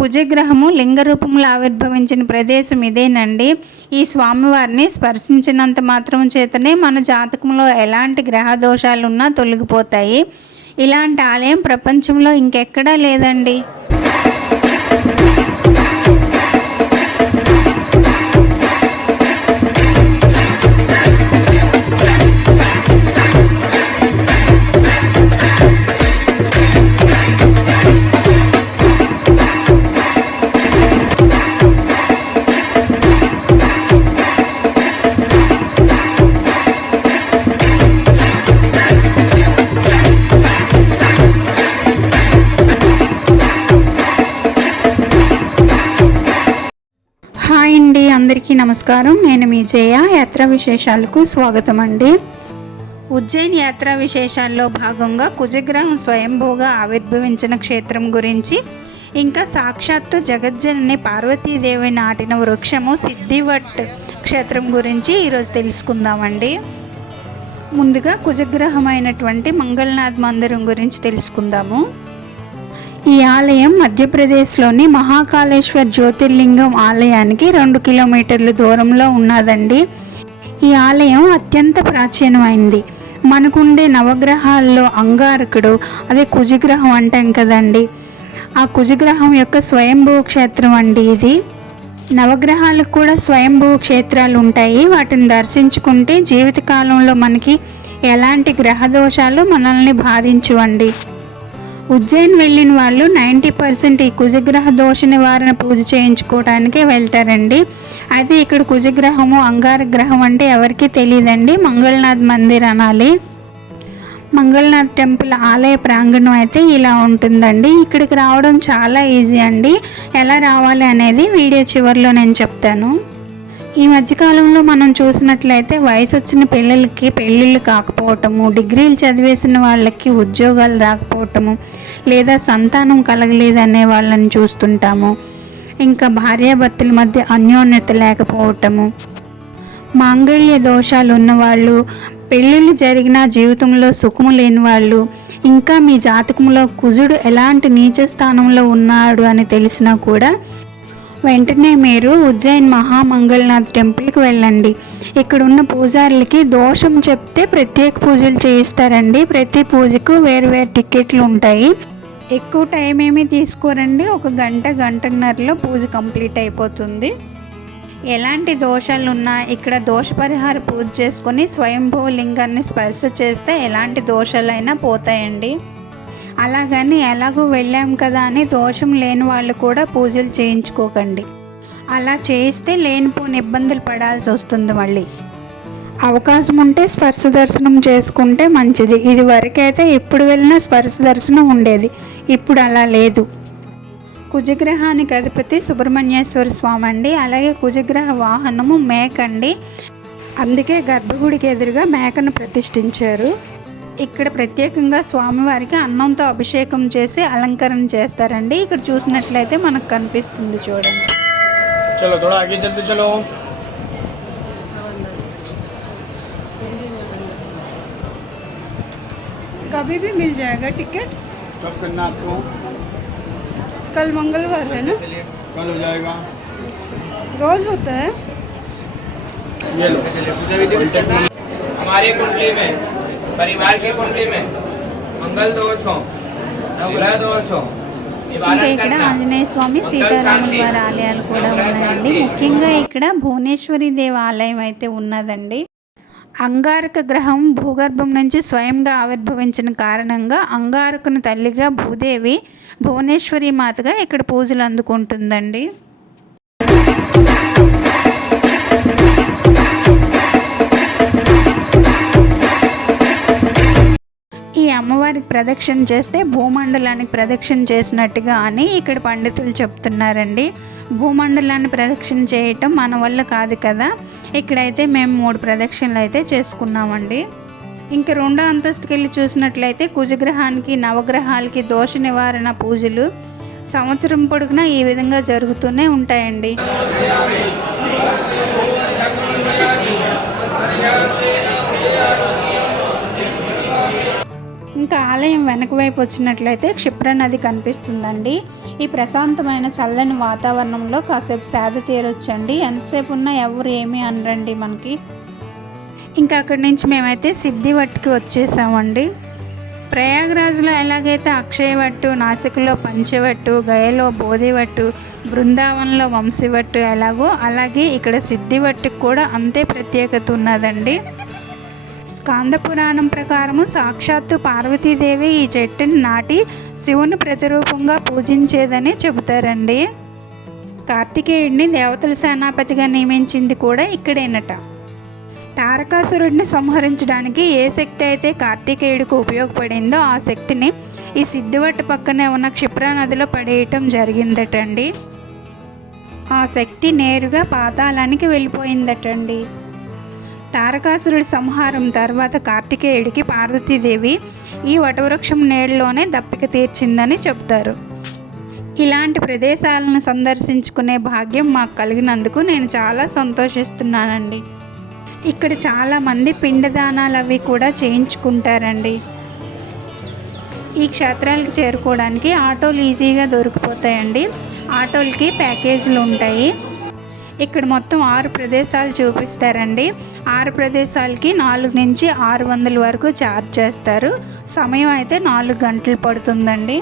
కుజగ్రహము లింగ రూపంలో ఆవిర్భవించిన ప్రదేశం ఇదేనండి. ఈ స్వామివారిని స్పర్శించినంత మాత్రం చేతనే మన జాతకంలో ఎలాంటి గ్రహ దోషాలున్నా తొలగిపోతాయి. ఇలాంటి ఆలయం ప్రపంచంలో ఇంకెక్కడా లేదండి. హాయ్ అండి, అందరికీ నమస్కారం. నేను మీ జయ. యాత్రా విశేషాలకు స్వాగతం అండి. ఉజ్జయిని యాత్రా విశేషాల్లో భాగంగా కుజగ్రహం స్వయంభూగా ఆవిర్భవించిన క్షేత్రం గురించి, ఇంకా సాక్షాత్తు జగజ్జనని పార్వతీదేవి నాటిన వృక్షము సిద్ధివట్ క్షేత్రం గురించి ఈరోజు తెలుసుకుందామండి. ముందుగా కుజగ్రహమైనటువంటి మంగళనాథ్ మందిరం గురించి తెలుసుకుందాము. ఈ ఆలయం మధ్యప్రదేశ్లోని మహాకాళేశ్వర్ జ్యోతిర్లింగం ఆలయానికి 2 కిలోమీటర్ల దూరంలో ఉన్నదండి. ఈ ఆలయం అత్యంత ప్రాచీనమైంది. మనకుండే నవగ్రహాల్లో అంగారకుడు, అదే కుజగ్రహం అంటాం కదండి, ఆ కుజగ్రహం యొక్క స్వయంభూ క్షేత్రం అండి ఇది. నవగ్రహాలకు కూడా స్వయంభూ క్షేత్రాలు ఉంటాయి. వాటిని దర్శించుకుంటే జీవితకాలంలో మనకి ఎలాంటి గ్రహ దోషాలు మనల్ని బాధించవండి. ఉజ్జయిన్ వెళ్ళిన వాళ్ళు 90% ఈ కుజగ్రహ దోష నివారణ పూజ చేయించుకోవడానికే వెళ్తారండి. అయితే ఇక్కడ కుజగ్రహము అంగార గ్రహం అంటే ఎవరికీ తెలియదండి. మంగళనాథ్ మందిర్ అనాలి. మంగళనాథ్ టెంపుల్ ఆలయ ప్రాంగణం అయితే ఇలా ఉంటుందండి. ఇక్కడికి రావడం చాలా ఈజీ అండి. ఎలా రావాలి అనేది వీడియో చివరిలో నేను చెప్తాను. ఈ మధ్యకాలంలో మనం చూసినట్లయితే వయసు వచ్చిన పిల్లలకి పెళ్ళిళ్ళు కాకపోవటము, డిగ్రీలు చదివేసిన వాళ్ళకి ఉద్యోగాలు రాకపోవటము, లేదా సంతానం కలగలేదనే వాళ్ళని చూస్తుంటాము. ఇంకా భార్యాభర్తల మధ్య అన్యోన్యత లేకపోవటము, మాంగళ్య దోషాలు ఉన్నవాళ్ళు, పెళ్ళిళ్ళు జరిగిన జీవితంలో సుఖము లేని వాళ్ళు, ఇంకా మీ జాతకంలో కుజుడు ఎలాంటి నీచ స్థానంలో ఉన్నాడు అని తెలిసినా కూడా వెంటనే మీరు ఉజ్జయిన్ మహామంగళనాథ్ టెంపుల్కి వెళ్ళండి. ఇక్కడ ఉన్న పూజారులకి దోషం చెప్తే ప్రత్యేక పూజలు చేయిస్తారండి. ప్రతి పూజకు వేరు టికెట్లు ఉంటాయి. ఎక్కువ టైం ఏమీ తీసుకోరండి. 1 గంట, గంటన్నరలో పూజ కంప్లీట్ అయిపోతుంది. ఎలాంటి దోషాలు ఉన్నా ఇక్కడ దోషపరిహార పూజ చేసుకొని స్వయంభూ లింగాన్ని స్పర్శ చేస్తే ఎలాంటి దోషాలైనా పోతాయండి. అలాగని ఎలాగో వెళ్ళాం కదా అని దోషం లేని వాళ్ళు కూడా పూజలు చేయించుకోకండి. అలా చేయిస్తే లేనిపోని ఇబ్బందులు పడాల్సి వస్తుంది. మళ్ళీ అవకాశం ఉంటే స్పర్శ దర్శనం చేసుకుంటే మంచిది. ఇది వరకైతే ఎప్పుడు వెళ్ళినా స్పర్శ దర్శనం ఉండేది, ఇప్పుడు అలా లేదు. కుజగ్రహానికి అధిపతి సుబ్రహ్మణ్యేశ్వర స్వామి అండి. అలాగే కుజగ్రహ వాహనము మేక అండి. అందుకే గర్భగుడికి ఎదురుగా మేకను ప్రతిష్ఠించారు. ఇక్కడ ప్రత్యేకంగా స్వామివారికి అన్నంతో అభిషేకం చేసి అలంకరణ చేస్తారండి. ఇక్కడ చూసినట్లయితే మనకు కనిపిస్తుంది, చూడండి. चलो थोड़ा आगे चलते चलो. कभी भी मिल जाएगा टिकट. कब करना आपको? कल मंगलवार है ना? कल हो जाएगा. रोज होता है. ये लो. हमारे कुंडली में, परिवार की कुंडली में मंगल दोष हो, ग्रह दोष हो, ఇంకా ఇక్కడ ఆంజనేయ స్వామి, సీతారాముల వారి ఆలయాలు కూడా ఉన్నాయండి. ముఖ్యంగా ఇక్కడ భువనేశ్వరి దేవి ఆలయం అయితే ఉన్నదండి. అంగారక గ్రహం భూగర్భం నుంచి స్వయంగా ఆవిర్భవించిన కారణంగా అంగారకుని తల్లిగా భూదేవి, భువనేశ్వరి మాతగా ఇక్కడ పూజలు అందుకుంటుందండి. ఈ అమ్మవారికి ప్రదక్షిణ చేస్తే భూమండలానికి ప్రదక్షిణ చేసినట్టుగా అని ఇక్కడ పండితులు చెప్తున్నారండి. భూమండలాన్ని ప్రదక్షిణ చేయటం మన వల్ల కాదు కదా. ఇక్కడైతే మేము 3 ప్రదక్షిణలు అయితే చేసుకున్నామండి. ఇంకా 2వ అంతస్తుకి వెళ్ళి చూసినట్లయితే కుజగ్రహానికి, నవగ్రహాలకి దోష నివారణ పూజలు సంవత్సరం పొడుగునా ఈ విధంగా జరుగుతూనే ఉంటాయండి. ఇంకా ఆలయం వెనక వైపు వచ్చినట్లయితే క్షిప్రా నది కనిపిస్తుందండి. ఈ ప్రశాంతమైన చల్లని వాతావరణంలో కాసేపు సేద తీరొచ్చండి. ఎంతసేపు ఉన్నా ఎవరు ఏమీ అనరండి మనకి. ఇంకా అక్కడి నుంచి మేమైతే సిద్ధివట్టుకి వచ్చేసామండి. ప్రయాగ్రాజ్లో ఎలాగైతే అక్షయవట్టు, నాసిక్లో పంచవట్టు, గయలో బోధివట్టు, బృందావనంలో వంశీవట్టు ఎలాగో అలాగే ఇక్కడ సిద్ధివట్టుకు కూడా అంతే ప్రత్యేకత ఉన్నదండి. స్కాంద పురాణం ప్రకారము సాక్షాత్తు పార్వతీదేవి ఈ చెట్టుని నాటి శివుని ప్రతిరూపంగా పూజించేదని చెబుతారండి. కార్తికేయుడిని దేవతల సేనాపతిగా నియమించింది కూడా ఇక్కడేనట. తారకాసురుడిని సంహరించడానికి ఏ శక్తి అయితే కార్తికేయుడికి ఉపయోగపడిందో ఆ శక్తిని ఈ సిద్ధివట్టు పక్కనే ఉన్న క్షిప్రా నదిలో పడేయటం జరిగిందటండి. ఆ శక్తి నేరుగా పాతాళానికి వెళ్ళిపోయిందటండి. తారకాసురుడి సంహారం తర్వాత కార్తికేయుడికి పార్వతీదేవి ఈ వటవృక్షం నీడలోనే దప్పిక తీర్చిందని చెప్తారు. ఇలాంటి ప్రదేశాలను సందర్శించుకునే భాగ్యం మాకు కలిగినందుకు నేను చాలా సంతోషిస్తున్నానండి. ఇక్కడ చాలామంది పిండదానాలు అవి కూడా చేయించుకుంటారండి. ఈ క్షేత్రాలకు చేరుకోవడానికి ఆటోలు ఈజీగా దొరికిపోతాయండి. ఆటోలకి ప్యాకేజీలు ఉంటాయి. ఇక్కడ మొత్తం 6 ప్రదేశాలు చూపిస్తారండి. 6 ప్రదేశాలకి 4 నుంచి 600 వరకు ఛార్జ్ చేస్తారు. సమయం అయితే 4 గంటలు పడుతుందండి.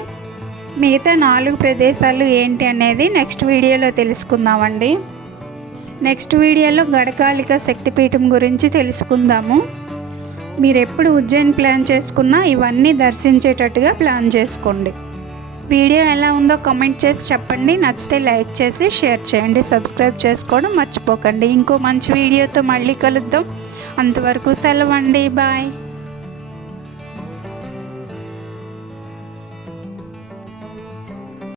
మిగతా 4 ప్రదేశాలు ఏంటి అనేది నెక్స్ట్ వీడియోలో తెలుసుకుందామండి. నెక్స్ట్ వీడియోలో గడకాలిక శక్తిపీఠం గురించి తెలుసుకుందాము. మీరు ఎప్పుడు ఉజ్జయిని ప్లాన్ చేసుకున్నా ఇవన్నీ దర్శించేటట్టుగా ప్లాన్ చేసుకోండి. వీడియో ఎలా ఉందో కామెంట్ చేసి చెప్పండి. నచ్చితే లైక్ చేసి షేర్ చేయండి. సబ్స్క్రైబ్ చేసుకోవడం మర్చిపోకండి. ఇంకో మంచి వీడియోతో మళ్ళీ కలుద్దాం. అంతవరకు సెలవండి. బాయ్.